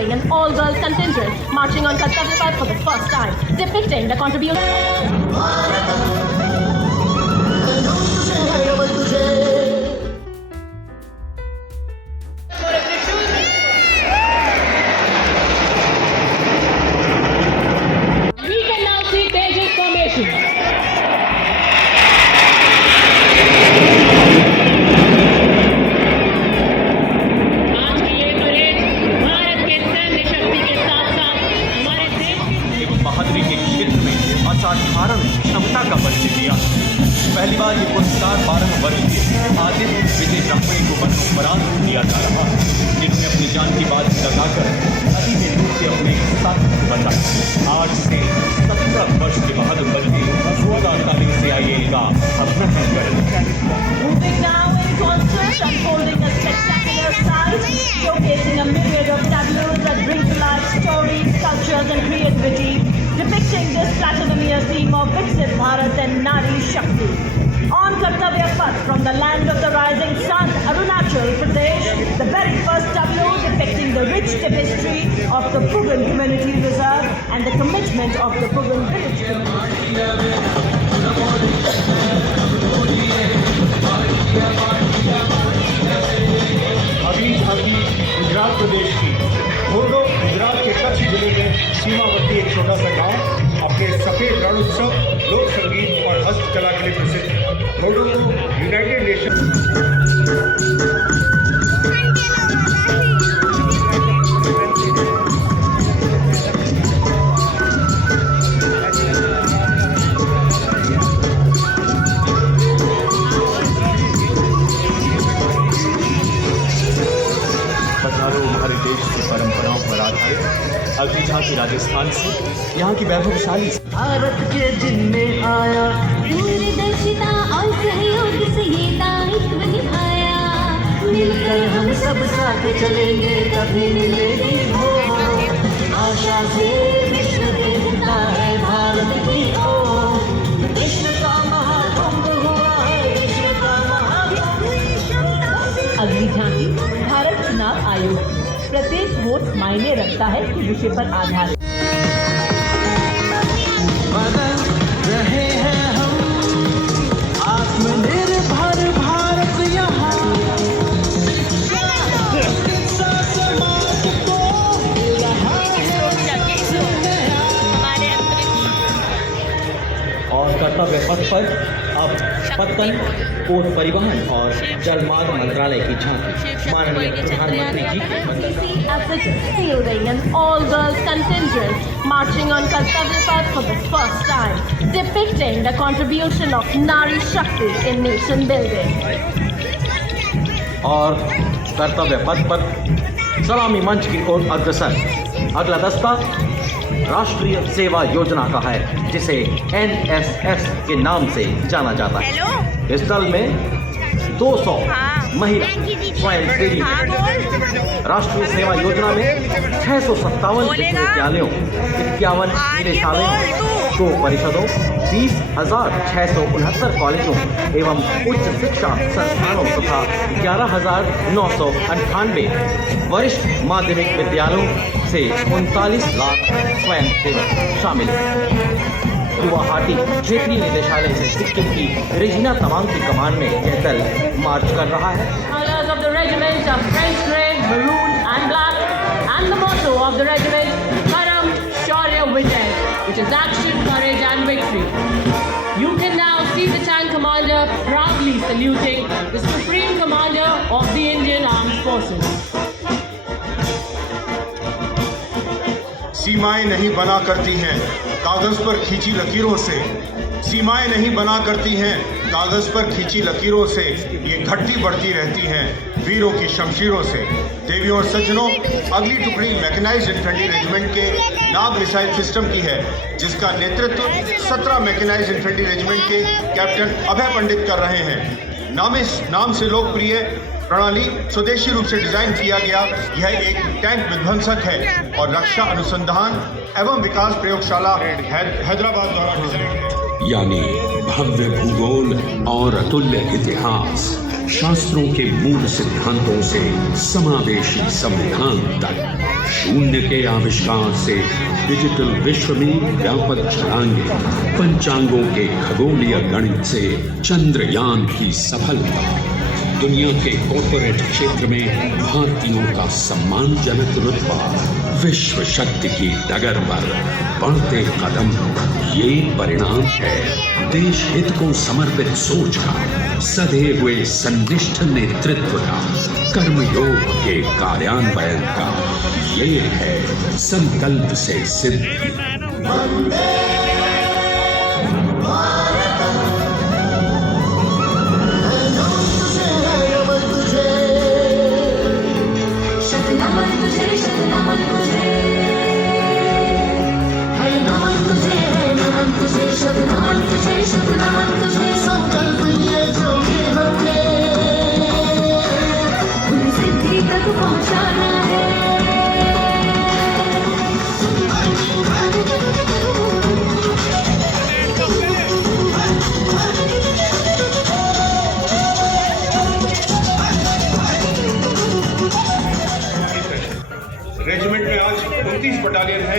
wielding an all-girls contingent marching on Kartavya Path for the first time, depicting the contribution. We can now see Tejas formation. आज की ये parade Bharat के सैन्य शक्ति के साथ-साथ हमारे देश एवं बहादुरी के क्षेत्र में असाधारण क्षमता का परिचय दिया। पहली बार ये पुरस्कार 12 वर्षीय आदित्य विजय ब्राह्मणी को मरणोपरांत दिया जा रहा है, जिन्होंने अपनी जान की बात लगाकर नदी में डूब के अपने साथ बचा। आज से 17 वर्ष के बहादुर बच्चे 16 तारीख से IAL का अभिनंदन करें। Moving now in concert, unfolding a spectacular sight, showcasing a myriad of tableaus that bring to life stories, cultures and creativity, depicting this platinum year theme of Viksit Bharat and Nari Shakti. On Kartavya Path, from the land of the rising sun, Arunachal Pradesh, the very first tableau depicting the rich tapestry of the Pugan Community Reserve and the commitment of the Pugan Village Community. अभी गुजरात प्रदेश की घोड़ो गुजरात के कच्छ जिले में सीमावर्ती एक छोटा सा गांव अपने सफेद रण उत्सव, लोक संगीत और हस्तकला के लिए प्रसिद्ध है। घोड़ो को यूनाइटेड नेशन हजारों हमारे देश की परंपराओं पर आधारित अगली झांकी राजस्थान से यहाँ की वैभवशाली भारत के दिन में आया दूरदर्शिता और सहयोग से ये दायित्व निभाया। मिलकर हम सब साथ चलेंगे कभी मिलेगी हो आशा से विश्व देखता है भारत की ओर। विश्व का महाकुंभ हुआ है, विश्व का महाकुंभ। अगली झांकी भारत चुनाव आयोग। प्रत्येक वोट मायने रखता है कि विषय पर आधारित रहे हैं हम आत्मनिर्भर भारत यहाँ समाज को रहा और कर्तव्य पथ पर अब पत्तन, पोत परिवहन और जलमार्ग मंत्रालय की झांकी माननीय प्रधानमंत्री जी की fielding an all-girls contingent marching on Kartavya Path for the first time, depicting the contribution of Nari Shakti in nation building. और कर्तव्य पथ पर सलामी मंच की ओर अग्रसर अगला दस्ता राष्ट्रीय सेवा योजना का है, जिसे NSS के नाम से जाना जाता है। इस दल में 200 महिला स्वयंसेवी राष्ट्रीय सेवा योजना में 657 विश्वविद्यालयों, 51 निदेशालयों, 2 परिषदों, 20,669 कॉलेजों एवं उच्च शिक्षा संस्थानों तथा 11,998 वरिष्ठ माध्यमिक विद्यालयों से 39 लाख स्वयंसेवक शामिल हैं। गुवाहाटी क्षेत्रीय निदेशालय से सिक्किम की रेजिना तवांग की कमान में यह दल मार्च कर रहा है। Colors of the regiment are French red, maroon and black, and the motto of the regiment, Param Shaurya Vijay, which is action, courage and victory. You can now see the tank commander proudly saluting the Supreme Commander of the Indian Armed Forces. सीमाएं नहीं बना करती हैं कागज पर खींची लकीरों से, सीमाएं नहीं बना करती हैं कागज पर खींची लकीरों से, ये घटती बढ़ती रहती हैं वीरों की शमशीरों से। देवियों और सज्जनों, अगली टुकड़ी मैकेनाइज्ड इन्फेंट्री रेजिमेंट के नाग मिसाइल सिस्टम की है, जिसका नेतृत्व 17 मैकेनाइज्ड इन्फेंट्री रेजिमेंट के कैप्टन अभय पंडित कर रहे हैं। नाम से लोकप्रिय प्रणाली स्वदेशी रूप से डिजाइन किया गया यह एक टैंक विध्वंसक है और रक्षा अनुसंधान एवं विकास प्रयोगशाला हैदराबाद द्वारा डिजाइन है। यानी भव्य भूगोल और अतुल्य इतिहास, शास्त्रों के मूल सिद्धांतों से समावेशी संविधान तक, शून्य के आविष्कार से डिजिटल विश्व में व्यापक छलांगे, पंचांगों के खगोलीय गणित से चंद्रयान की सफलता, दुनिया के कॉर्पोरेट क्षेत्र में भारतीयों का सम्मानजनक रुतबा, विश्व शक्ति की डगर पर बढ़ते कदम, ये परिणाम है देश हित को समर्पित सोच का, सधे हुए सन्निष्ठ नेतृत्व का, कर्मयोग के कार्यान्वयन का। ये है संकल्प से सिद्धि। शतनमन तुझे शतनमन तुझे है नमन तुझे है नमन तुझे शतनमन तुझे शतनमन तुझे संकल्प लिए जो भी हमने उन सिद्धि तक पहुंचाना है। रेजिमेंट में आज 29 बटालियन है।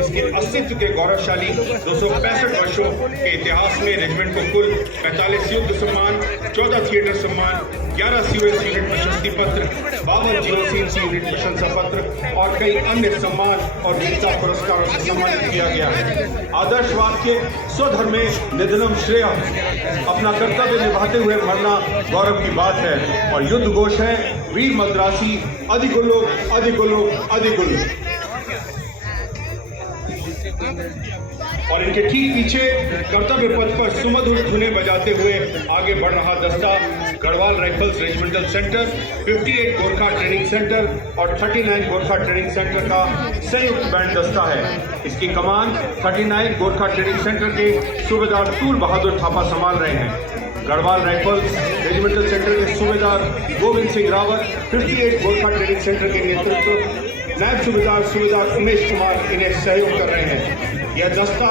इसके अस्तित्व के गौरवशाली 265 वर्षों के इतिहास में रेजिमेंट को कुल 45 युद्ध सम्मान, 14 थिएटर सम्मान, 11 सीओएस यूनिट प्रशस्ति पत्र, 52 जीओसी यूनिट प्रशंसा पत्र और कई अन्य सम्मान और वीरता पुरस्कारों से सम्मानित किया गया है। आदर्शवाद के स्वधर्म में निधनम श्रेय, अपना कर्तव्य निभाते हुए मरना गौरव की बात है। और युद्ध घोष है वीर मद्रासी अधिगुल्लो अधिगुल्लो अधिगुल्लो। और इनके ठीक पीछे कर्तव्य पथ पर सुमधुर धुनें बजाते हुए आगे बढ़ रहा दस्ता Garhwal rifles regimental centre, 58 Gorkha training centre और 39 गोरखा ट्रेनिंग सेंटर का संयुक्त बैंड दस्ता है। इसकी कमान 39 गोरखा ट्रेनिंग सेंटर के सूबेदार तूल बहादुर थापा संभाल रहे हैं। गढ़वाल राइफल्स रेजिमेंटल सेंटर के सूबेदार गोविंद सिंह रावत 58 गोरखा ट्रेनिंग सेंटर के नेतृत्व नायब सूबेदार उमेश कुमार इन्हें सहयोग कर रहे हैं। यह दस्ता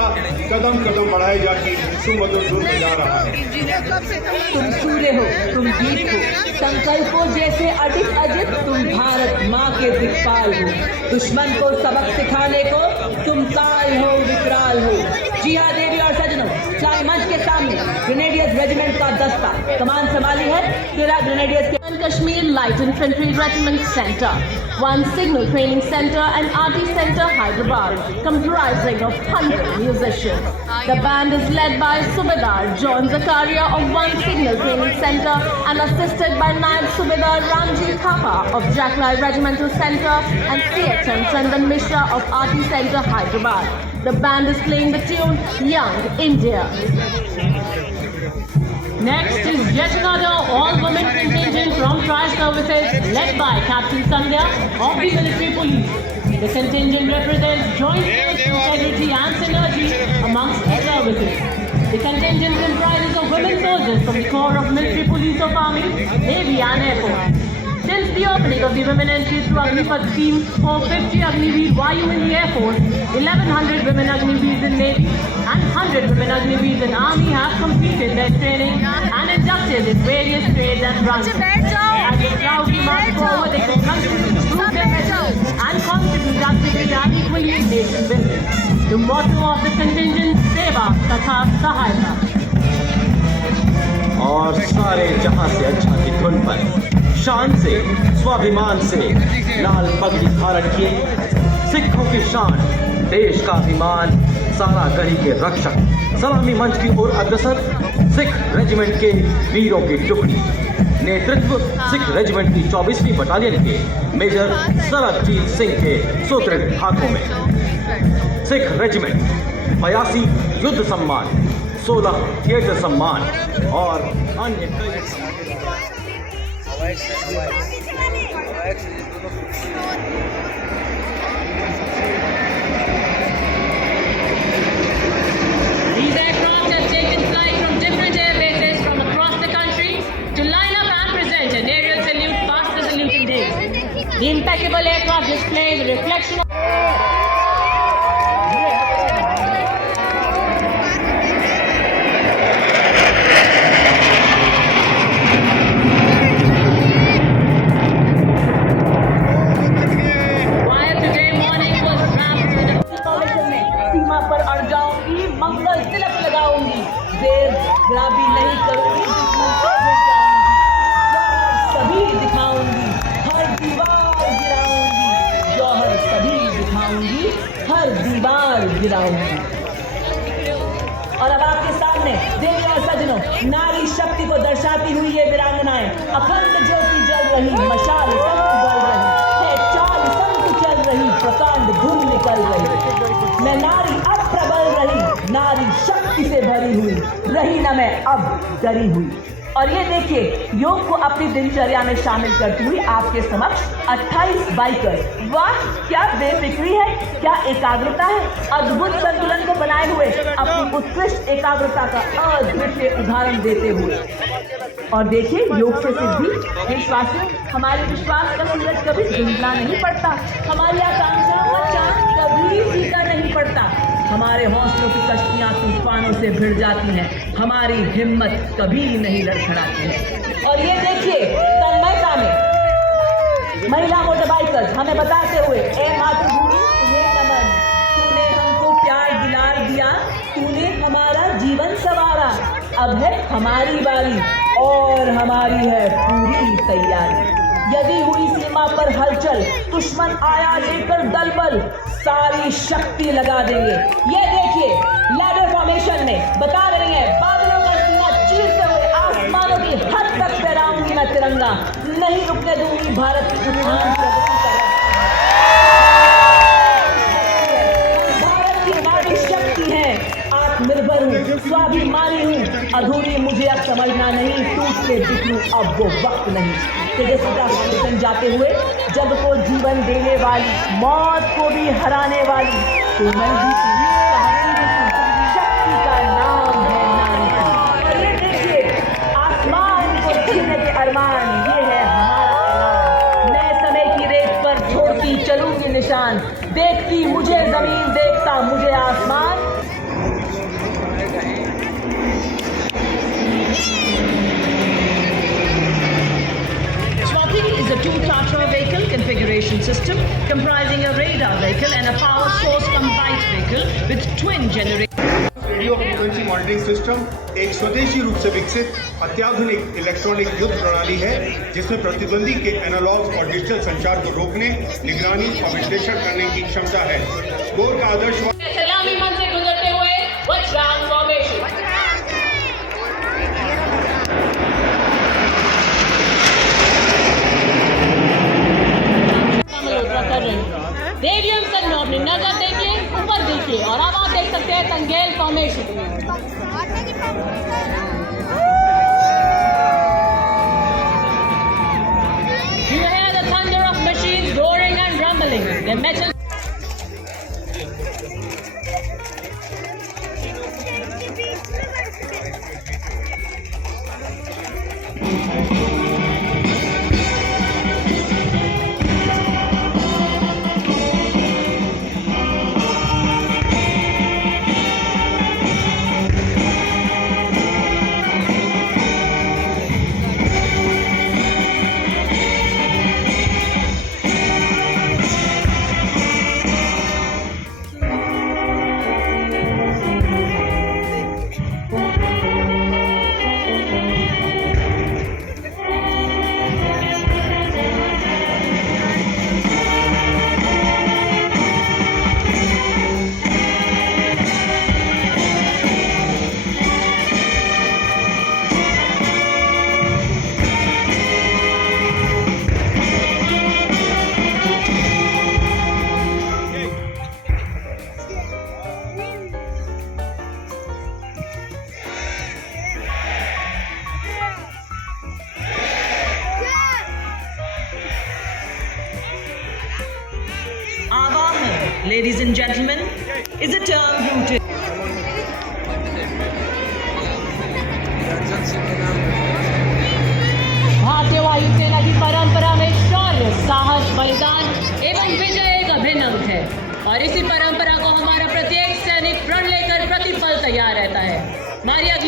कदम कदम बढ़ाए जाके सुमधुर धुन में जा रहा है। तुम सूर्य हो, तुम दीप हो, संकल्पों जैसे अडिग अजित, तुम भारत माँ के दिक्पाल हो। दुश्मन को सबक सिखाने को तुम काल हो, विकराल हो। जी हाँ देवी और सजनों, चाहे मंच के सामने ग्रेनेडियर्स रेजिमेंट का दस्ता कमान संभाली है तेरा ग्रेनेडियर्स के Kashmir Light Infantry Regiment Center, one signal training center and RT center Hyderabad, comprising of 100 musicians. The band is led by Subedar John Zakaria of one signal training center and assisted by Naib Subedar Ramji Thapa of Jacklai Regimental Center and CHM Chandan Mishra of RT Center Hyderabad. The band is playing the tune Young India. Next is yet another all-women contingent from Tri-Services led by Captain Sandhya of the Military Police. The contingent represents joint force integrity and synergy amongst the services. The contingent comprises of women soldiers from the Corps of Military Police of Army, Navy and Air Force. Since the opening of the women entry through Agnipath scheme for 50 Agniveer Vayu in the Air Force, 1100 women Agniveers in Navy and 100 women Agniveers in Army have completed their training and inducted in various trades and branches. As they proudly march forward, they continue to prove their mettle and contribute actively and equally in nation building. The motto of the contingent, Seva Tatha Sahayata. और सारे जहां से अच्छा की धुन पर शान से स्वाभिमान से लाल पगड़ी धारण किए सिखों की शान, देश का अभिमान, सारा गढ़ी के रक्षक, सलामी मंच की ओर अग्रसर सिख रेजिमेंट के वीरों की टुकड़ी। नेतृत्व सिख रेजिमेंट की 24वीं बटालियन के मेजर सरबजीत सिंह के सुदृढ़ हाथों में। सिख रेजिमेंट 82 युद्ध सम्मान, 16 थिएटर सम्मान और अन्य These aircraft have taken flight from different air bases from across the country to line up and present an aerial salute past the saluting days. The impeccable aircraft display the reflection of गुलाबी नहीं करूंगी, दुश्मन को भिड़ जाऊंगी, जौहर सभी दिखाऊंगी, हर दीवार गिराऊंगी, जौहर सभी दिखाऊंगी, हर दीवार गिराऊंगी। और अब आपके सामने देवी और सजनों, नारी शक्ति को दर्शाती हुई ये वीरांगनाएं, अखंड ज्योति जल रही, मशाल संग जल रही है, चाल संग चल रही, प्रकांड धुन निकल रही। मैं नारी अब प्रबल रही, नारी शक्ति से भरी हुई, रही न मैं अब डरी हुई। और ये देखिए, योग को अपनी दिनचर्या में शामिल करती हुई आपके समक्ष 28 बाइकर्स। वाह, क्या बेफिक्री है, क्या एकाग्रता है, अद्भुत संतुलन को बनाए हुए अपनी उत्कृष्ट एकाग्रता का अद्वितीय उदाहरण देते हुए। और देखिए, योग से सिद्धि, विश्वासियों, हमारे विश्वास का सूरज कभी धुंधला नहीं पड़ता, हमारी आकांक्षाओं का चांद कभी फीका नहीं पड़ता, हमारे हौसलों की कश्तियां तूफानों से भिड़ जाती हैं, हमारी हिम्मत कभी नहीं लड़खड़ाती है। और ये देखिए, तन्मयता में महिला मोटर बाइकर्स हमें बताते हुए, ए मातृभूमि तुम्हें नमन, तूने हमको प्यार दुलार दिया, तूने हमारा जीवन संवारा, अब है हमारी बारी और हमारी है पूरी तैयारी। यदि हुई सीमा पर हलचल, दुश्मन आया लेकर दलबल, सारी शक्ति लगा देंगे। ये देखिए, लैडर फॉर्मेशन में बता रही है, बादलों का सीमा चीरते हुए आसमानों की हद तक फहराऊंगी मैं तिरंगा, नहीं रुकने दूंगी भारत की उत्थान प्रगति का। भारत की नारी शक्ति है, आत्मनिर्भर हूँ, स्वाभिमानी हूँ, अधूरी मुझे अब समझना नहीं, टूट के बिखरूं अब वो वक्त नहीं। तेजस्विता फाउंडेशन जाते हुए जग को जीवन देने वाली, मौत को भी हराने वाली, कोमल जी की शक्ति का नाम है नारी। और ये देखिए, आसमान को छीनने के अरमान, ये है हमारा ऐलान। मैं समय की रेत पर छोड़ती चलूंगी निशान, देखती मुझे जमीन, देखता मुझे आसमान। Is a two-platform vehicle configuration system comprising a radar vehicle and a power source combined vehicle with twin generators. Radio frequency monitoring system एक स्वदेशी रूप से विकसित अत्याधुनिक इलेक्ट्रॉनिक युद्ध प्रणाली है, जिसमें प्रतिद्वंदी के एनालॉग और डिजिटल संचार को रोकने, निगरानी और विश्लेषण करने की क्षमता है। कोर का आदर्श सलामी मंच से गुजरते हुए वज्रांग फॉर्मेशन। कर रहे हैं। देवियम सर अपनी नजर देखिए, ऊपर देखिए, और अब आप देख सकते हैं तंगेल formation. You hear the thunder of machines roaring and rumbling. The metal ladies and gentlemen, is a term rooted. भारतीय वायुसेना की परंपरा में शौर्य, साहस, बलिदान एवं विजय एक अभिन्न अंग है, और इसी परंपरा को हमारा प्रत्येक सैनिक प्रण लेकर प्रतिपल तैयार रहता है। हमारी अगली